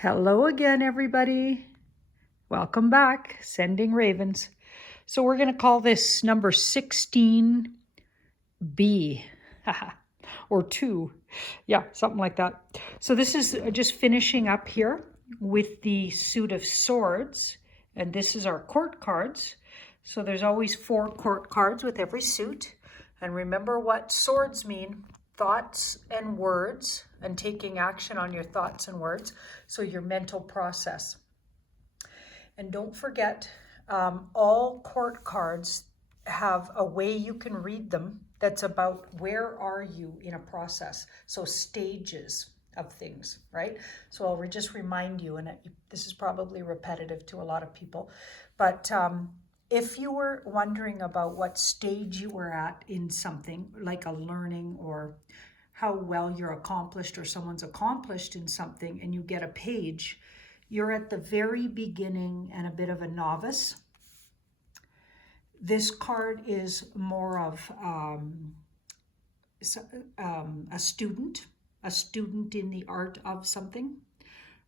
Hello again, everybody. Welcome back, Sending Ravens. So we're going to call this number 16B or 2. Yeah, something like that. So this is just finishing up here with the suit of swords. And this is our court cards. So there's always 4 court cards with every suit. And remember what swords mean: thoughts and words, and taking action on your thoughts and words. So your mental process. And don't forget, all court cards have a way you can read them that's about where are you in a process. So stages of things, right? So I'll just remind you, and this is probably repetitive to a lot of people, but if you were wondering about what stage you were at in something, like a learning, or how well you're accomplished or someone's accomplished in something, and you get a page, you're at the very beginning and a bit of a novice. This card is more of a student in the art of something,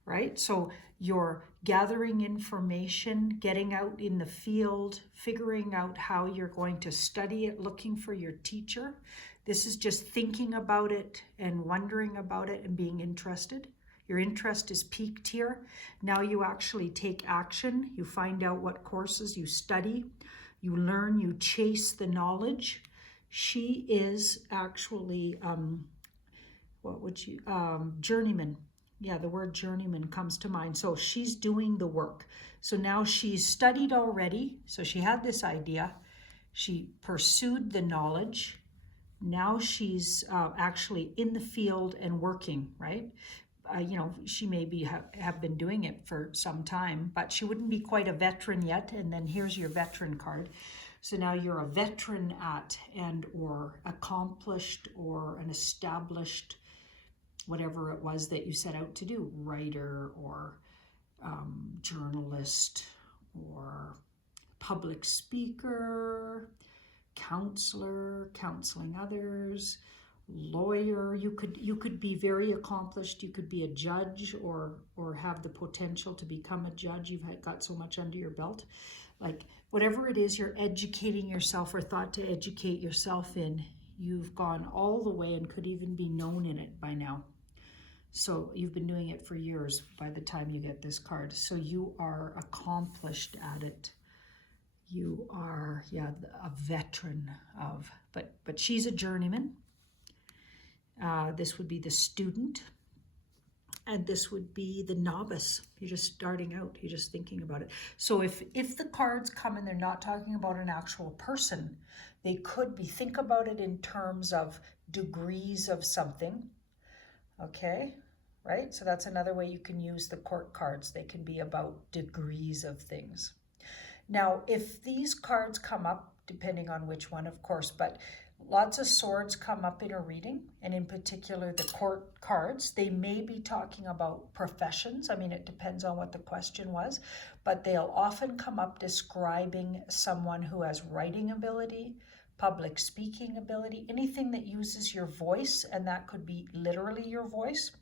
right? So you're gathering information, getting out in the field, figuring out how you're going to study it, looking for your teacher. This is just thinking about it and wondering about it and being interested. Your interest is peaked here. Now you actually take action. You find out what courses you study. You learn, you chase the knowledge. She is actually, journeyman. Yeah, the word journeyman comes to mind. So she's doing the work. So now she's studied already. So she had this idea. She pursued the knowledge. Now she's actually in the field and working, right? She maybe have been doing it for some time, but she wouldn't be quite a veteran yet. And then here's your veteran card. So now you're a veteran at and or accomplished or an established, whatever it was that you set out to do, writer or journalist or public speaker, counselor, counseling others, lawyer. You could be very accomplished. You could be a judge or have the potential to become a judge. You've got so much under your belt. Like whatever it is you're educating yourself or thought to educate yourself in, you've gone all the way and could even be known in it by now. So you've been doing it for years by the time you get this card. So you are accomplished at it. You are, a veteran of, but she's a journeyman. This would be the student, and this would be the novice. You're just starting out. You're just thinking about it. So if the cards come and they're not talking about an actual person, they could be, think about it in terms of degrees of something. Okay, right? So that's another way you can use the court cards. They can be about degrees of things. Now, if these cards come up, depending on which one, of course, but lots of swords come up in a reading, and in particular the court cards, they may be talking about professions. I mean, it depends on what the question was, but they'll often come up describing someone who has writing ability, public speaking ability, anything that uses your voice, and that could be literally your voice.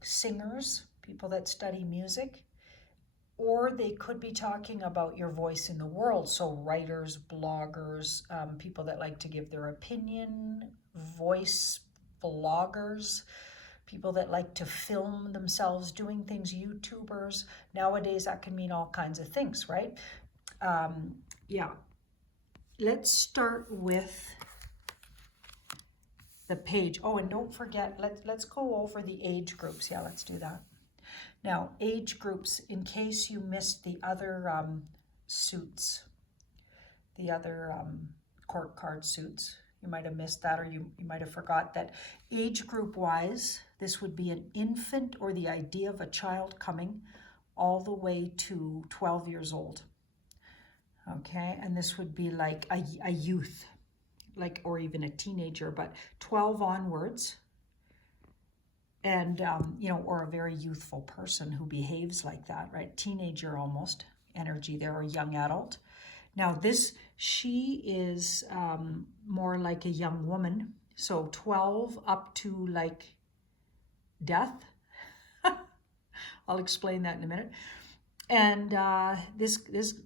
Singers, people that study music. Or they could be talking about your voice in the world. So writers, bloggers, people that like to give their opinion, voice vloggers, people that like to film themselves doing things, YouTubers. Nowadays, that can mean all kinds of things, right? Let's start with the page. Oh, and don't forget, let's go over the age groups. Yeah, let's do that. Now, age groups, in case you missed the other suits, the other court card suits, you might have missed that, or you might have forgot that age group wise, this would be an infant or the idea of a child coming all the way to 12 years old. Okay, and this would be like a youth, like, or even a teenager, but 12 onwards. And, or a very youthful person who behaves like that, right? Teenager almost, energy there, or young adult. Now she is more like a young woman. So 12 up to like death. I'll explain that in a minute. And this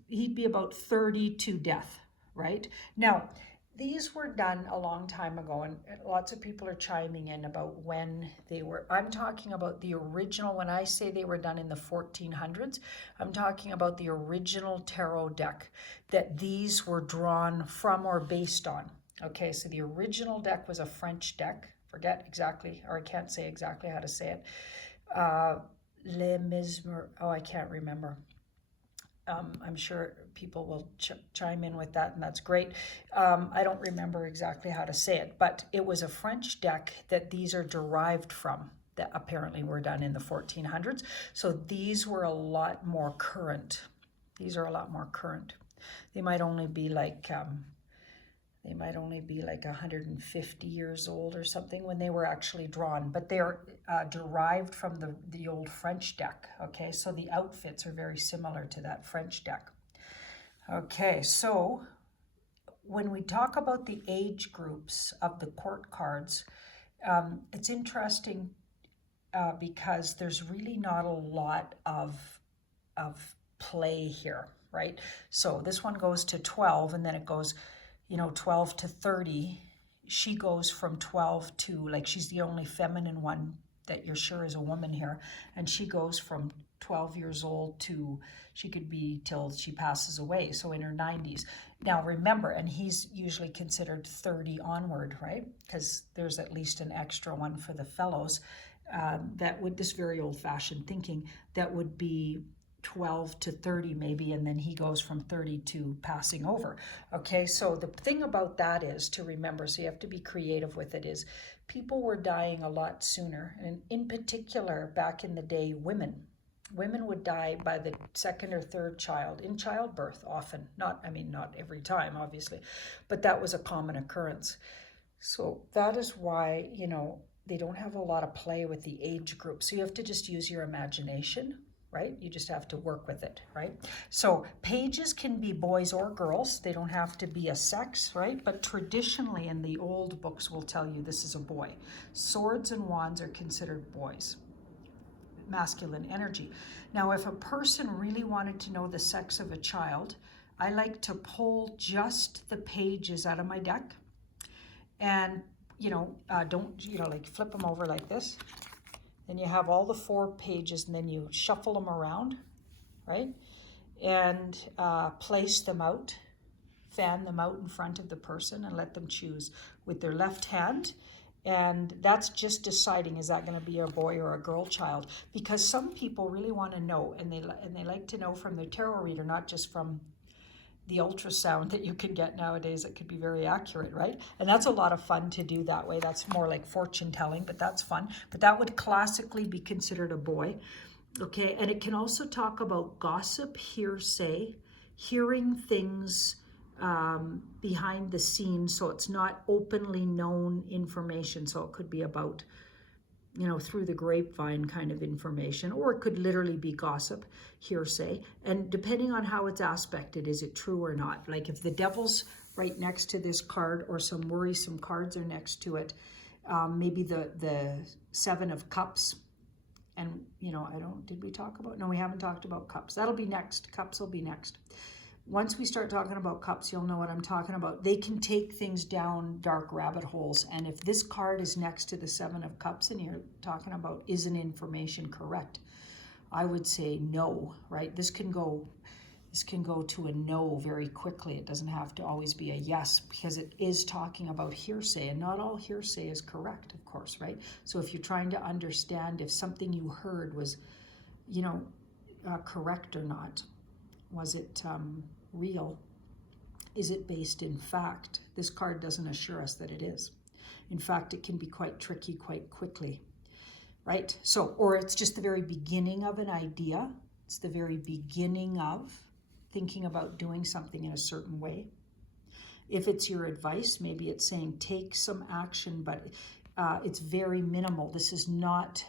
he'd be about 30 to death, right? Now, these were done a long time ago, and lots of people are chiming in about when they were. I'm talking about the original. When I say they were done in the 1400s, I'm talking about the original tarot deck that these were drawn from or based on. Okay, so the original deck was a French deck. Forget exactly, or I can't say exactly how to say it. Les Mesmer, oh, I can't remember. I'm sure people will chime in with that, and that's great. I don't remember exactly how to say it, but it was a French deck that these are derived from, that apparently were done in the 1400s. So these were a lot more current. These are a lot more current. They might only be like 150 years old or something when they were actually drawn, but they're derived from the old French deck. Okay, so the outfits are very similar to that French deck. Okay, so when we talk about the age groups of the court cards, it's interesting because there's really not a lot of play here, right? So this one goes to 12, and then it goes, 12 to 30. She goes from 12 to, like, she's the only feminine one that you're sure is a woman here, and she goes from 12 years old to, she could be till she passes away, so in her 90s. Now remember, and he's usually considered 30 onward, right? Because there's at least an extra one for the fellows. This very old-fashioned thinking, that would be 12 to 30 maybe, and then he goes from 30 to passing over. Okay, so the thing about that is to remember, so you have to be creative with it, is people were dying a lot sooner, and in particular back in the day, women would die by the second or third child in childbirth often. Not every time obviously, but that was a common occurrence. So that is why they don't have a lot of play with the age group, so you have to just use your imagination, right? You just have to work with it, right? So pages can be boys or girls. They don't have to be a sex, right? But traditionally in the old books will tell you this is a boy. Swords and wands are considered boys, masculine energy. Now, if a person really wanted to know the sex of a child, I like to pull just the pages out of my deck and, like flip them over like this. Then you have all the 4 pages, and then you shuffle them around, right? And place them out, fan them out in front of the person, and let them choose with their left hand. And that's just deciding, is that going to be a boy or a girl child? Because some people really want to know, and they like to know from their tarot reader, not just from the ultrasound that you can get nowadays. That could be very accurate, right? And that's a lot of fun to do that way. That's more like fortune telling, but that's fun. But that would classically be considered a boy. Okay, and it can also talk about gossip, hearsay, hearing things behind the scenes, so it's not openly known information. So it could be about through the grapevine kind of information, or it could literally be gossip, hearsay. And depending on how it's aspected, is it true or not? Like if the devil's right next to this card, or some worrisome cards are next to it, maybe the 7 of Cups, and did we talk about, no, we haven't talked about Cups. That'll be next. Cups will be next. Once we start talking about cups, you'll know what I'm talking about. They can take things down dark rabbit holes. And if this card is next to the 7 of Cups and you're talking about, isn't information correct? I would say no, right? This can go to a no very quickly. It doesn't have to always be a yes, because it is talking about hearsay, and not all hearsay is correct, of course, right? So if you're trying to understand if something you heard was, correct or not, was it real? Is it based in fact? This card doesn't assure us that it is. In fact, it can be quite tricky quite quickly, right? So, or it's just the very beginning of an idea. It's the very beginning of thinking about doing something in a certain way. If it's your advice, maybe it's saying take some action, but it's very minimal. This is not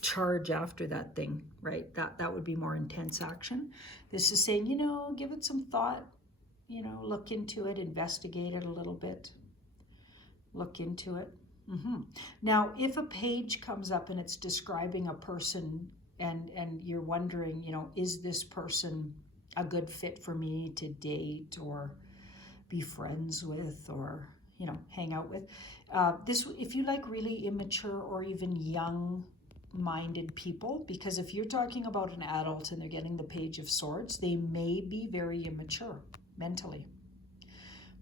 charge after that thing, right? That would be more intense action. This is saying, give it some thought, look into it, investigate it a little bit, look into it. Now, if a page comes up and it's describing a person and you're wondering, is this person a good fit for me to date or be friends with or, hang out with? This, if you like really immature or even young minded people, because if you're talking about an adult and they're getting the Page of Swords, they may be very immature mentally.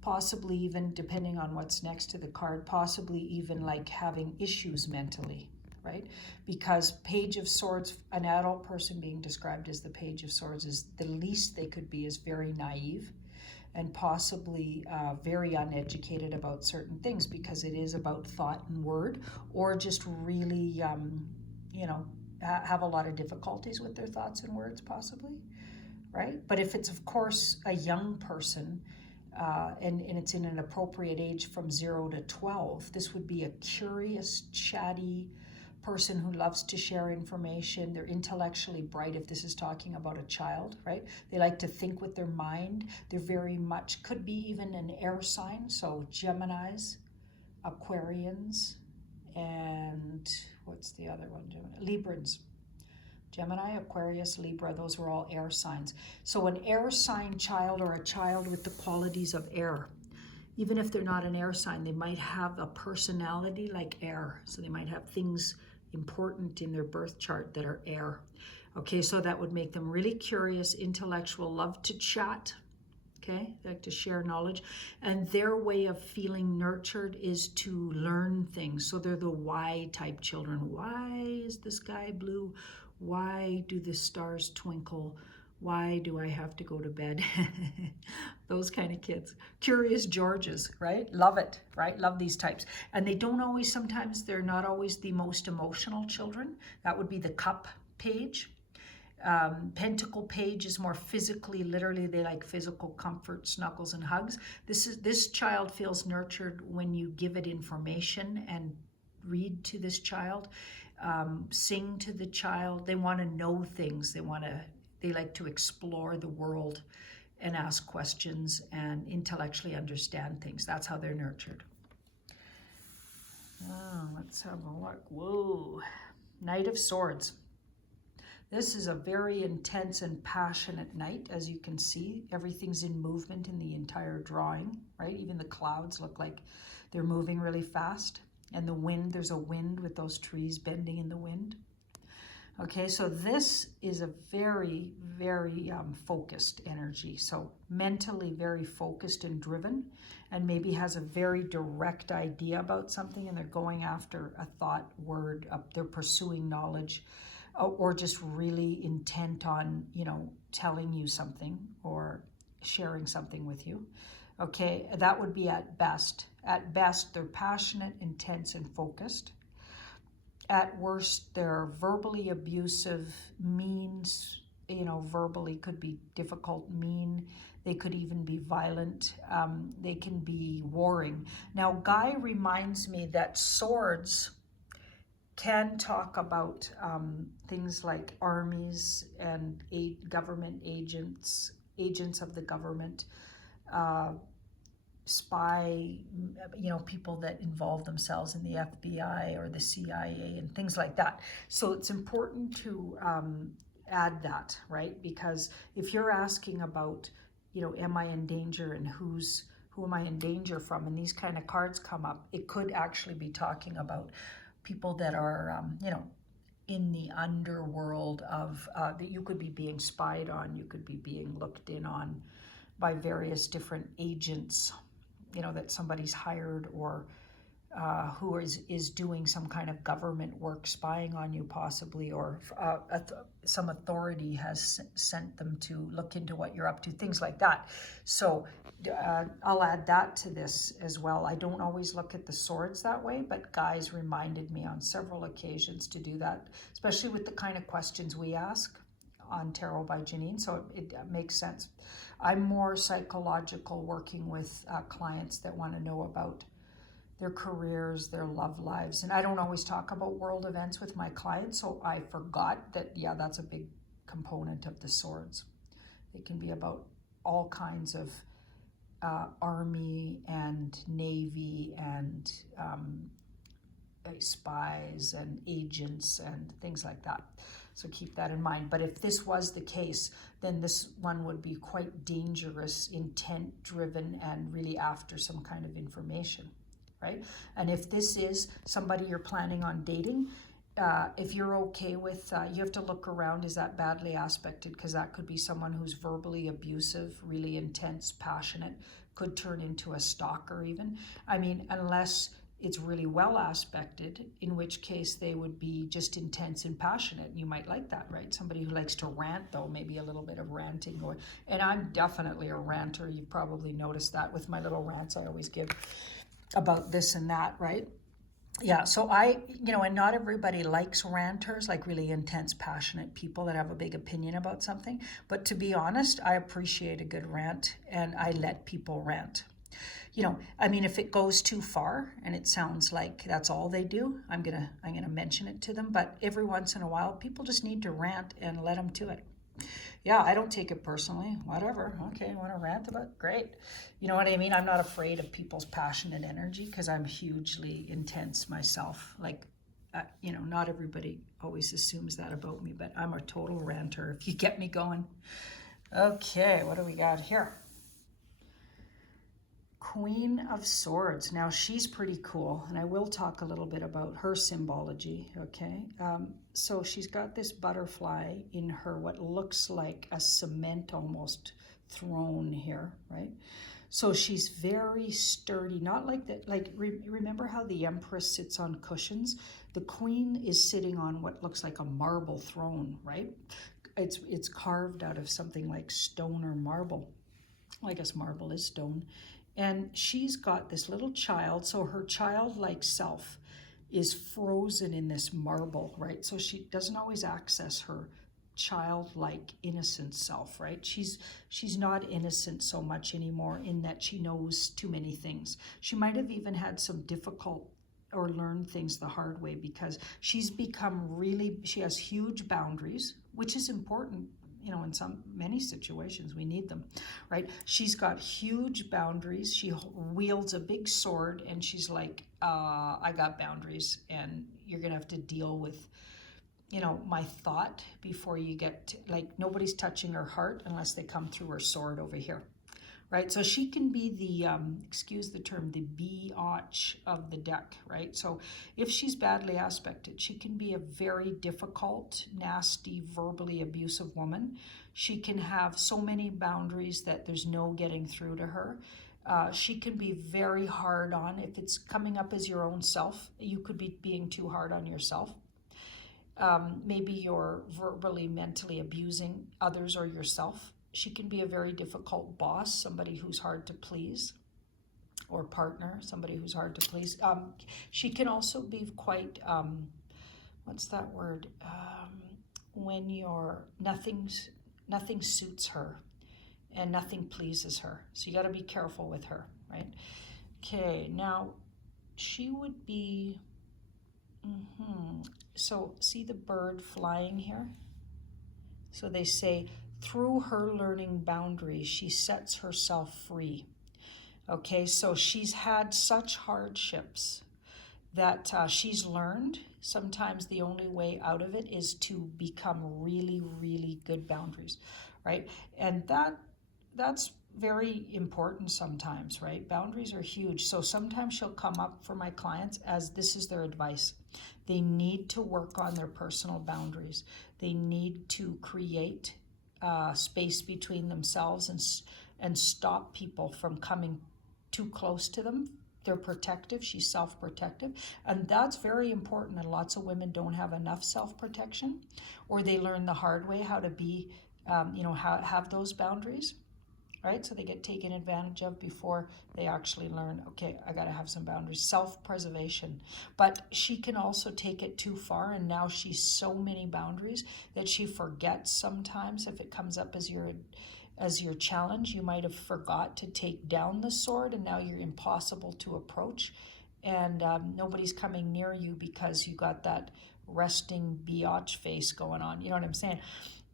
Possibly even, depending on what's next to the card, possibly even like having issues mentally, right? Because Page of Swords, an adult person being described as the Page of Swords, is the least they could be is very naive and possibly very uneducated about certain things, because it is about thought and word, or just really, have a lot of difficulties with their thoughts and words, possibly, right? But if it's, of course, a young person, and it's in an appropriate age from 0 to 12, this would be a curious, chatty person who loves to share information. They're intellectually bright if this is talking about a child, right? They like to think with their mind. They're very much, could be even an air sign, so Geminis, Aquarians, and what's the other one? Librans. Gemini, Aquarius, Libra, those were all air signs. So an air sign child, or a child with the qualities of air, even if they're not an air sign, they might have a personality like air. So they might have things important in their birth chart that are air. Okay, so that would make them really curious, intellectual, love to chat. Okay, they like to share knowledge. And their way of feeling nurtured is to learn things. So they're the why type children. Why is the sky blue? Why do the stars twinkle? Why do I have to go to bed? Those kind of kids. Curious Georges, right? Love it, right? Love these types. And they don't always, sometimes they're not always the most emotional children. That would be the Cup page. Pentacle page is more physically, literally, they like physical comfort, snuggles and hugs. This child feels nurtured when you give it information and read to this child, sing to the child. They want to know things. They like to explore the world and ask questions and intellectually understand things. That's how they're nurtured. Oh, let's have a look. Whoa, Knight of Swords. This is a very intense and passionate knight. As you can see, everything's in movement in the entire drawing, right? Even the clouds look like they're moving really fast. And the wind, there's a wind with those trees bending in the wind. Okay, so this is a very, very focused energy. So mentally very focused and driven, and maybe has a very direct idea about something, and they're going after a thought, word, they're pursuing knowledge, or just really intent on, telling you something or sharing something with you. Okay, that would be at best. At best, they're passionate, intense, and focused. At worst, they're verbally abusive, mean, verbally could be difficult, mean. They could even be violent. They can be warring. Now, Guy reminds me that swords can talk about things like armies and government agents of the government, spy, people that involve themselves in the FBI or the CIA and things like that. So it's important to add that, right? Because if you're asking about, am I in danger and who am I in danger from, and these kind of cards come up, it could actually be talking about people that are, in the underworld of, that you could be being spied on, you could be being looked in on by various different agents, that somebody's hired, or who is doing some kind of government work, spying on you possibly, or some authority has sent them to look into what you're up to, things like that. So I'll add that to this as well. I don't always look at the swords that way, but Guy's reminded me on several occasions to do that, especially with the kind of questions we ask on Tarot by Janine, so it makes sense. I'm more psychological, working with clients that want to know about their careers, their love lives. And I don't always talk about world events with my clients, so I forgot that, that's a big component of the swords. It can be about all kinds of army and navy and spies and agents and things like that. So keep that in mind. But if this was the case, then this one would be quite dangerous, intent driven, and really after some kind of information, right? And if this is somebody you're planning on dating, if you're okay with, you have to look around, is that badly aspected? Because that could be someone who's verbally abusive, really intense, passionate, could turn into a stalker even. I mean, unless it's really well aspected, in which case they would be just intense and passionate. You might like that, right? Somebody who likes to rant, though, maybe a little bit of ranting. And I'm definitely a ranter. You've probably noticed that with my little rants I always give about this and that, right? Yeah, so and not everybody likes ranters, like really intense, passionate people that have a big opinion about something. But to be honest, I appreciate a good rant, and I let people rant. I mean, if it goes too far and it sounds like that's all they do, I'm gonna mention it to them. But every once in a while, people just need to rant and let them to it. Yeah, I don't take it personally. Whatever. Okay, you want to rant about it? Great. You know what I mean? I'm not afraid of people's passion and energy because I'm hugely intense myself. Like, not everybody always assumes that about me, but I'm a total ranter if you get me going. Okay, what do we got here? Queen of Swords. Now she's pretty cool, and I will talk a little bit about her symbology, okay? So she's got this butterfly in her, what looks like a cement almost throne here, right? So she's very sturdy, not like that, like remember how the Empress sits on cushions? The Queen is sitting on what looks like a marble throne, right? It's carved out of something like stone or marble. Well, I guess marble is stone. And she's got this little child, so her childlike self is frozen in this marble, right? So she doesn't always access her childlike innocent self, right? She's not innocent so much anymore in that she knows too many things. She might have even had some difficult or learned things the hard way because she has huge boundaries, which is important. In many situations we need them, right? She's got huge boundaries. She wields a big sword and she's like, I got boundaries and you're gonna have to deal with, my thought before you get to, like, nobody's touching her heart unless they come through her sword over here, right? So she can be the, excuse the term, the biatch of the deck, right? So if she's badly aspected, she can be a very difficult, nasty, verbally abusive woman. She can have so many boundaries that there's no getting through to her. She can be very hard on. If it's coming up as your own self, you could be being too hard on yourself. Maybe you're verbally, mentally abusing others or yourself. She can be a very difficult boss, somebody who's hard to please, or partner, somebody who's hard to please. She can also be quite, what's that word? When nothing suits her and nothing pleases her. So you got to be careful with her, right? Okay, now she would be, so see the bird flying here? So they say, through her learning boundaries, she sets herself free. Okay, so she's had such hardships that she's learned sometimes the only way out of it is to become really, really good boundaries, right? And that's very important sometimes, right? Boundaries are huge. So sometimes she'll come up for my clients as this is their advice. They need to work on their personal boundaries. They need to create space between themselves and stop people from coming too close to them. They're protective. She's self-protective. And that's very important. And lots of women don't have enough self-protection, or they learn the hard way how to be, have those boundaries, right? So they get taken advantage of before they actually learn, okay, I got to have some boundaries. Self-preservation. But she can also take it too far, and now she's so many boundaries that she forgets sometimes if it comes up as your challenge. You might have forgot to take down the sword, and now you're impossible to approach, and nobody's coming near you because you got that resting biatch face going on. You know what I'm saying?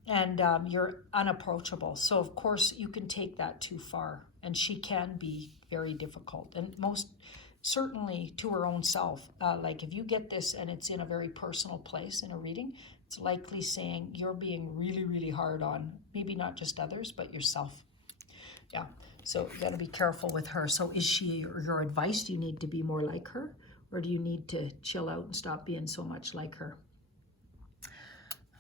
And you're unapproachable. So of course you can take that too far, and she can be very difficult. And most certainly to her own self. Like if you get this and it's in a very personal place in a reading, it's likely saying you're being really, really hard on maybe not just others, but yourself. Yeah, so you got to be careful with her. So is she your advice? Do you need to be more like her, or do you need to chill out and stop being so much like her?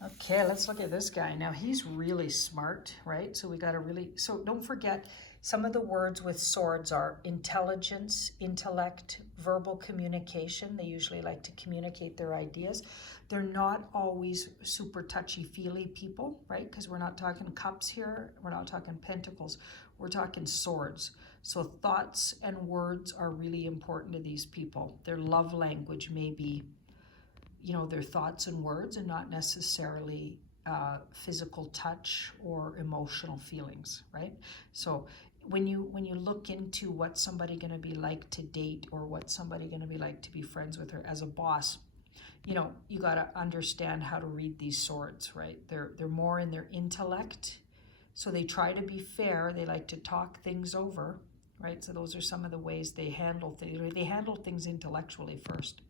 Okay, let's look at this guy. Now he's really smart, right? So we got to really, so don't forget some of the words with swords are intelligence, intellect, verbal communication. They usually like to communicate their ideas. They're not always super touchy-feely people, right? Because we're not talking cups here. We're not talking pentacles. We're talking swords. So thoughts and words are really important to these people. Their love language may be, you know, their thoughts and words, and not necessarily physical touch or emotional feelings, right? So when you look into what somebody going to be like to date, or what somebody going to be like to be friends with her as a boss, you know, you got to understand how to read these swords, right? They're more in their intellect, so they try to be fair. They like to talk things over, right? So those are some of the ways they handle things. They handle things intellectually first.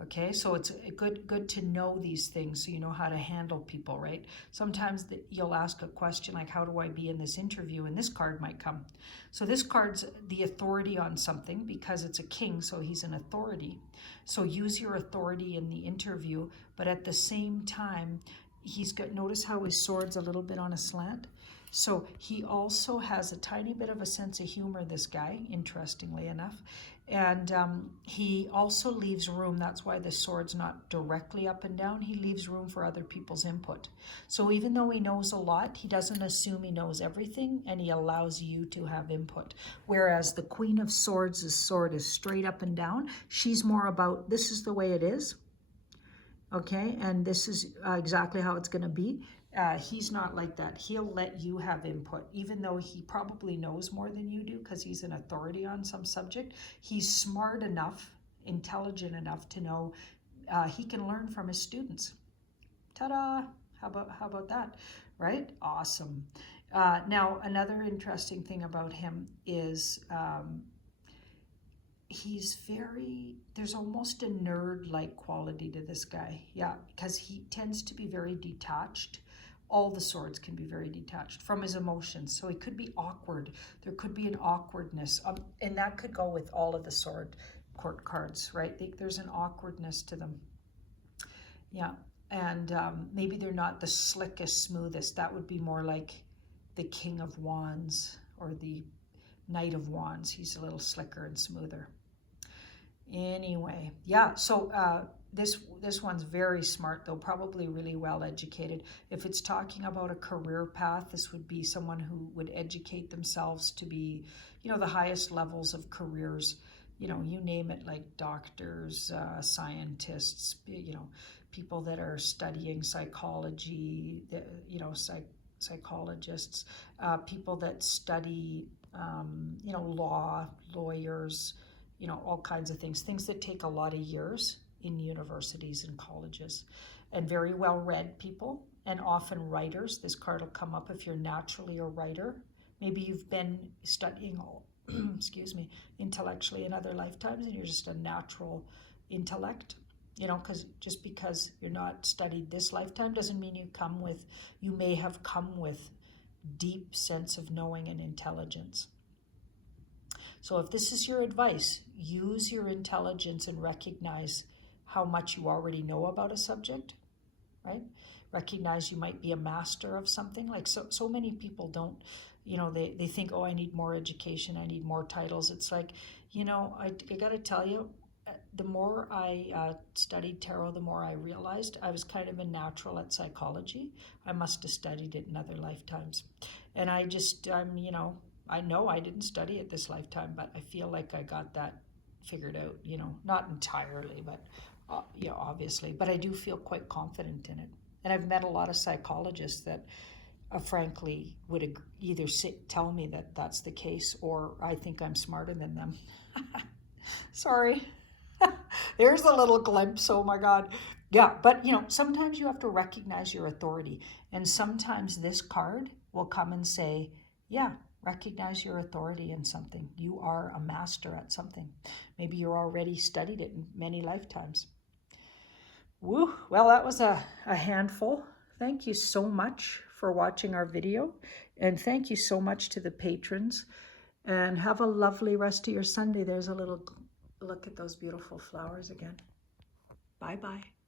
Okay, so it's good to know these things so you know how to handle people, right? Sometimes you'll ask a question like, how do I be in this interview? And this card might come. So this card's the authority on something because it's a king, so he's an authority. So use your authority in the interview, but at the same time, he's got, notice how his sword's a little bit on a slant? So he also has a tiny bit of a sense of humor, this guy, interestingly enough. And he also leaves room, that's why the sword's not directly up and down, he leaves room for other people's input. So even though he knows a lot, he doesn't assume he knows everything, and he allows you to have input. Whereas the Queen of Swords' sword is straight up and down. She's more about, this is the way it is, okay, and this is exactly how it's going to be. He's not like that. He'll let you have input, even though he probably knows more than you do because he's an authority on some subject. He's smart enough, intelligent enough to know he can learn from his students. Ta-da! How about that, right? Awesome. Now, another interesting thing about him is he's very, there's almost a nerd-like quality to this guy. Yeah, because he tends to be very detached. All the swords can be very detached from his emotions. So he could be awkward. There could be an awkwardness. And that could go with all of the sword court cards, right? There's an awkwardness to them. Yeah. And maybe they're not the slickest, smoothest. That would be more like the King of Wands or the Knight of Wands. He's a little slicker and smoother. Anyway, yeah, so this one's very smart, though, probably really well educated. If it's talking about a career path, this would be someone who would educate themselves to be, you know, the highest levels of careers, you know, you name it, like doctors, scientists, you know, people that are studying psychology, you know, psychologists, people that study, you know, law, lawyers, you know, all kinds of things that take a lot of years in universities and colleges. And very well-read people, and often writers. This card will come up if you're naturally a writer. Maybe you've been studying, excuse me, intellectually in other lifetimes, and you're just a natural intellect. You know, just because you're not studied this lifetime doesn't mean you may have come with deep sense of knowing and intelligence. So if this is your advice, use your intelligence and recognize how much you already know about a subject, right? Recognize you might be a master of something. Like so many people don't, you know, they think, oh, I need more education, I need more titles. It's like, you know, I got to tell you, the more I studied tarot, the more I realized I was kind of a natural at psychology. I must have studied it in other lifetimes. And I'm, you know I didn't study it this lifetime, but I feel like I got that figured out, you know, not entirely, but, you know, obviously. But I do feel quite confident in it. And I've met a lot of psychologists that, frankly, would either tell me that that's the case, or I think I'm smarter than them. Sorry. There's a little glimpse. Oh my God. Yeah, but you know, sometimes you have to recognize your authority. And sometimes this card will come and say, yeah, Recognize your authority in something. You are a master at something. Maybe you're already studied it in many lifetimes. Woo! Well, that was a handful. Thank you so much for watching our video. And thank you so much to the patrons. And have a lovely rest of your Sunday. There's a little look at those beautiful flowers again. Bye-bye.